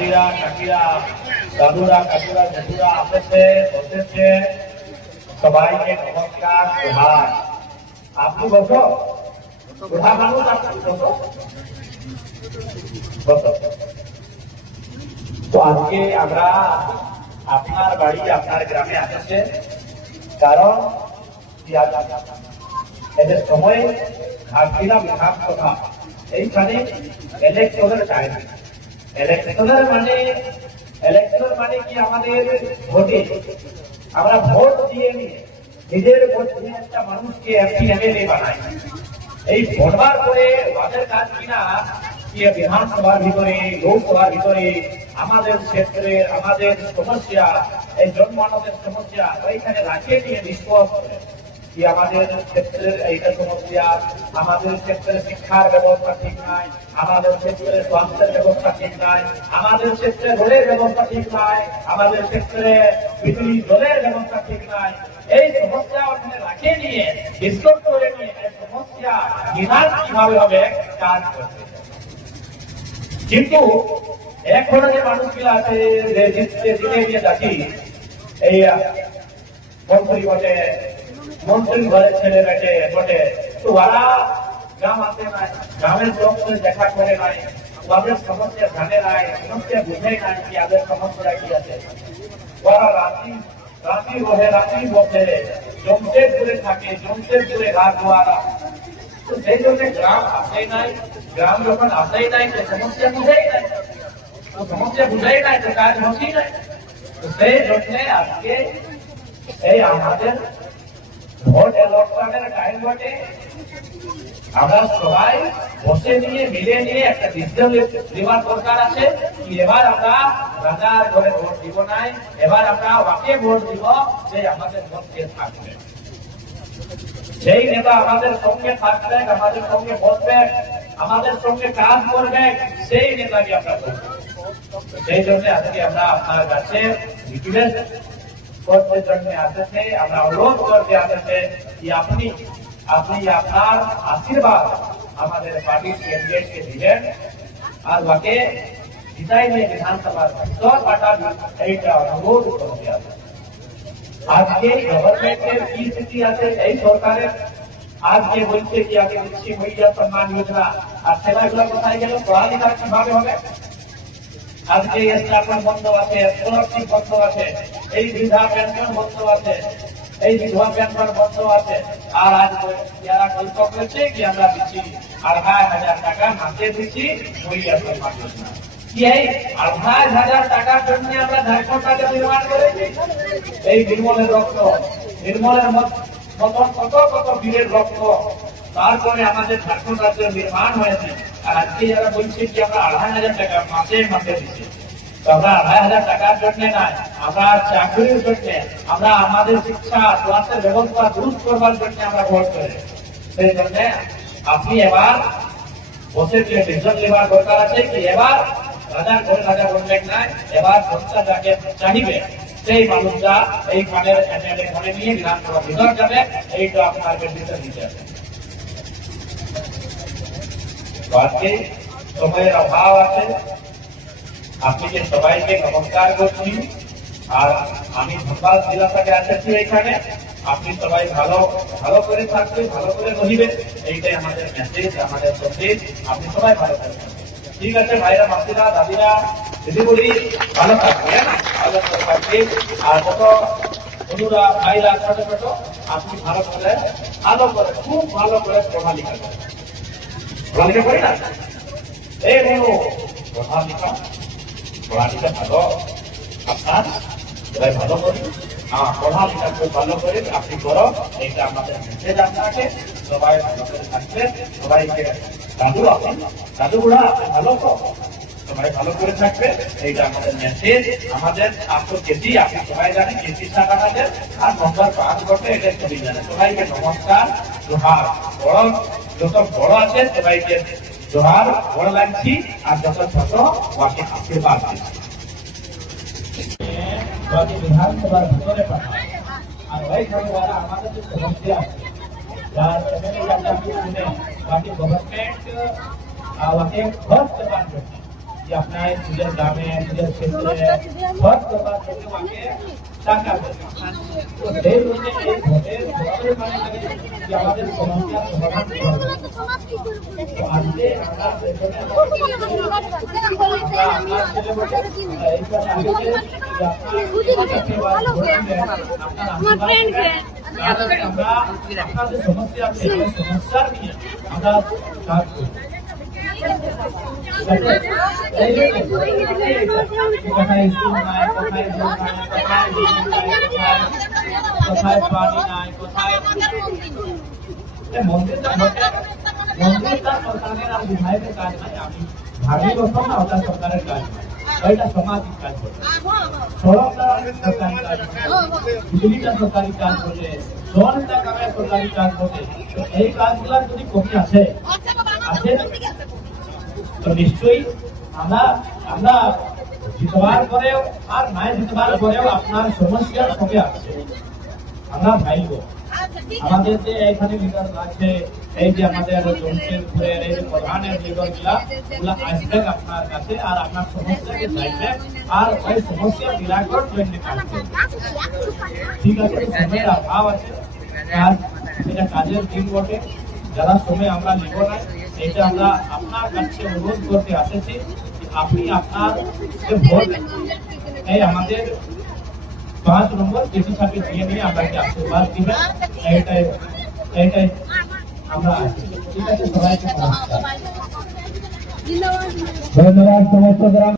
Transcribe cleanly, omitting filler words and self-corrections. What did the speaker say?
দাদিরা কাকিরা দাদুরা কাকুরা জেঠুরা আসেছে বসেছে সবাইকে নমস্কার জোহার। আপনি বসো, বুড়া মানুষ আপনি বসো বসো। তো আজকে আমরা আপনার বাড়ি আপনার গ্রামে আসছে, কারণ এদের সময় ঘাটছিলা বিধানসভা এইখানে ইলেকশনের টাইম। ইলেকশনের মানে কি আমাদের ভোটে আমরা ভোট দিয়ে নিয়ে নিজের ভোট দিয়ে একটা মানুষকে এমপি এমএলএ বানাই। এই ভোটবার করে ওদের কাজ কিনা বিধানসভার ভিতরে লোকসভার ভিতরে আমাদের ক্ষেত্রে আমাদের সমস্যা, এই জনমানবের সমস্যা ওইখানে রাখিয়ে নিয়ে নিষ্পত্তি করে কি আমাদের ক্ষেত্রের এইটা সমস্যা, আমাদের ক্ষেত্রে শিক্ষার ব্যবস্থা ঠিক নাই, আমাদের ক্ষেত্রে স্বাস্থ্যের ব্যবস্থা ঠিক নাই, আমাদের ক্ষেত্রে রোডের ব্যবস্থা ঠিক নাই, আমাদের ক্ষেত্রে বিজলি জলের ব্যবস্থা ঠিক নাই। এই সমস্যা ওখানে রাখিয়ে নিয়ে ডিসকাস করে নিয়ে এই সমস্যা নিদান কিভাবে হবে কাজ করতে। কিন্তু এখন যে মানুষগুলো আছে যে দিনে দিয়ে দেখি এই মন্ত্রী বটে, মন্ত্রী ঘরের ছেলে বেটে বটে, তো ওরা গ্রাম আসে নাই, গ্রামের লোকদের দেখা করে নাই, ওদের সমস্যা জানে নাই, সমস্যা বুঝে নাই কি ওদের সমস্যা কি আছে। ওরা রাত্রি বসে রাত্রি বসে জমতে দূরে থাকে, জমতে দূরে রাত ওরা। তো সেই জন্য গ্রাম আসেই নাই, গ্রাম যখন আসেই নাই তো সমস্যা বুঝেই নাই, তো সমস্যা বুঝেই নাই তো কাজ হচ্ছেই নাই। তো সেই জন্য আজকে এই আমাদের ভোট ইলেকশনের টাইম বটে, আমরা সবাই বসে নিয়ে মিলে নিয়ে একটা ডিসিশন নেওয়ার দরকার আছে কি এবার আমরা রাজার ঘরে ভোট দিব নাই, এবার আমরা ওকে ভোট দিব যে আমাদের মধ্যে থাকবে, সেই নেতা আমাদের সঙ্গে থাকবে, আমাদের সঙ্গে বসবে, আমাদের সঙ্গে কাজ করবে, সেই নেতাকে আমরা করবো। সেই জন্য আজকে আমরা আপনার কাছে রিকোয়েস্ট করতে জন্য আসছে, আমরা অনুরোধ করতে আসছে যে আপনি আপনার আশীর্বাদ আমাদের পার্টির ক্যান্ডিডেটকে দিবেন আর ওকে জিতাই নিয়ে বিধানসভার ভিতর পাঠাবেন, এইটা অনুরোধ করতে আসছে। আজকে গভর্নমেন্টের কি স্থিতি আছে এই সরকারের, আজকে বলছে কি আগে দিচ্ছি মহিলা সম্মান যোজনা, আর ছেলেগুলো কোথায় গেল, পড়ালেখা কিভাবে হবে? আজকে স্থাপন বন্ধ আছে, স্কলারশিপ বন্ধ আছে, এই বৃদ্ধা পেনশন বন্ধ আছে, এই বিধবা পেনশন বন্ধ আছে। আর আজ যারা গল্প করছে কি আমরা দিচ্ছি ২৮,০০০ টাকা মাসে দিচ্ছি মহিলা সম্মান যোজনা, কি এই ২৮,০০০ টাকার জন্য আমরা ঝাড়খণ্ডটাকে নির্মাণ করেছি? এই নির্মলের রক্ত, নির্মলের মতন কত কত বীরের রক্ত, তারপরে আমাদের ঝাড়খণ্ড রাজ্য নির্মাণ হয়েছে। আর আজকে যারা বলছে কি আমরা ২৮,০০০ টাকা মাসে দিচ্ছি, তো আমরা ২৮,০০০ টাকার জন্য নাই, আমরা চাকরির জন্য, আমরা আমাদের শিক্ষা স্বাস্থ্যের ব্যবস্থা দূর করবার জন্য আমরা ভোট করি। সেই জন্য আপনি এবার বসে দিয়ে ডিসিশন নেওয়ার দরকার আছে কি এবার রাজার ঘরে রাজা বলবেন না, এবার জনতা যাকে চাহিবে সেই মানুষরা এই খানের এমএলএ ঘরে নিয়ে বিধানসভা ভিতর যাবে, এইটা আপনার ডিসিশন নিতে হবে। আজকে সময়ের অভাব আছে, আপনাকে সবাইকে নমস্কার করছি আর আমি ধন্যবাদ জেলা থেকে আসছি এখানে। আপনি সবাই ভালো ভালো করে থাকবেন, ভালো করে রহিবেন, এইটাই আমাদের মেসেজ, আমাদের সন্দেশ। আপনি সবাই ভালো থাকবেন, ঠিক আছে? ভাইরা মাসিরা দাদিরা দিদিগুলি ভালো থাকবেন, ভালো করে থাকবেন। আর যত বন্ধুরা ভাইরা ছোট ছোট আপনি ভালো করে খুব ভালো করে পড়ালেখা করেন, পড়ালেখা করি না এই বলু পড়ালেখা ভালো আপনার সবাই ভালো করি, পড়ালেখা খুব ভালো করে আপনি করো, এইটা আমাদের মেসেজ আপনাকে। সবাই ভালো করে থাকবেন, সবাইকে দাদু আপনি দাদুগুলা আপনি ভালো তো সবাই ভালো করে থাকবে, এইটা আমাদের মেসেজ। আমাদের আপনার কেজি আপনি সবাই জানেন কেজি টাকা আমাদের আর নম্বর পাস করতে এটা সবই জানে। সবাইকে নমস্কার জোহার, বড় যত বড় আছে সবাইকে জোহার বড় লাগছি, আর যত ছোট ওকে আশীর্বাদ দিচ্ছি। বিধানসভার ভিতরে পাঠায় আর ওইখানে ওরা আমাদের যে সমস্যা আছে যার গভর্নমেন্ট ওকে খরচ দেওয়ার জন্য যে আপনার নিজের গ্রামে নিজের ক্ষেত্রে ভোট দেওয়ার জন্য আমাকে টাকা দেন। তো সেই জন্য এই ভোটের ভোটের মানে যে আমাদের সমস্যার সমাধান করবে। তো আজকে আমরা আপনাদের সমস্যা আছে সমস্যার নিয়ে আমরা কাজ করি। কোথায় স্কুল নাই, কোথায় জল নাই, কোথায় বিদ্যুৎ নাই, কোথায় পানি নাই, কোথায় মন্দিরটা সরকারের আর বিধায়কের কাজ নাই। আমি ভাবি বসতাম না ওটা সরকারের কাজ, ওইটা সামাজিক কাজ বলে। সড়কটা সরকারি কাজ, বিজলিটা সরকারি কাজ বলে, জলটা কামে সরকারি কাজ বলে। তো এই কাজগুলার যদি কমি আছে তো নিশ্চয়ই আমরা জিতবার পরেও আর নাই জিতবার পরেও আপনার সমস্যার কমে আসছে। আমরা ভাইব আমাদের যে এখানে লিডার আছে, এই যে আমাদের জমশেদপুরের এই যে প্রধানের লিডার গুলা আসবে আপনার কাছে আর আপনার সমস্যাকে চাইবে আর ওই সমস্যা নিরাকরণ জন্য কাজ করবে। ঠিক আছে, সময়ের অভাব আছে, এটা কাজের দিন বটে, যারা সময় আমরা নিব না। এটা আমরা আপনার কাছে অনুরোধ করতে আসেছি, আপনি আপনার যে ভোট এই আমাদের 5 নম্বর চিঠি ছাপে দিয়ে নিয়ে আপনাকে আশীর্বাদ দিবেন, এইটাই আমরা আছি। ঠিক আছে, সবাইকে ধন্যবাদ। সমস্ত গ্রাম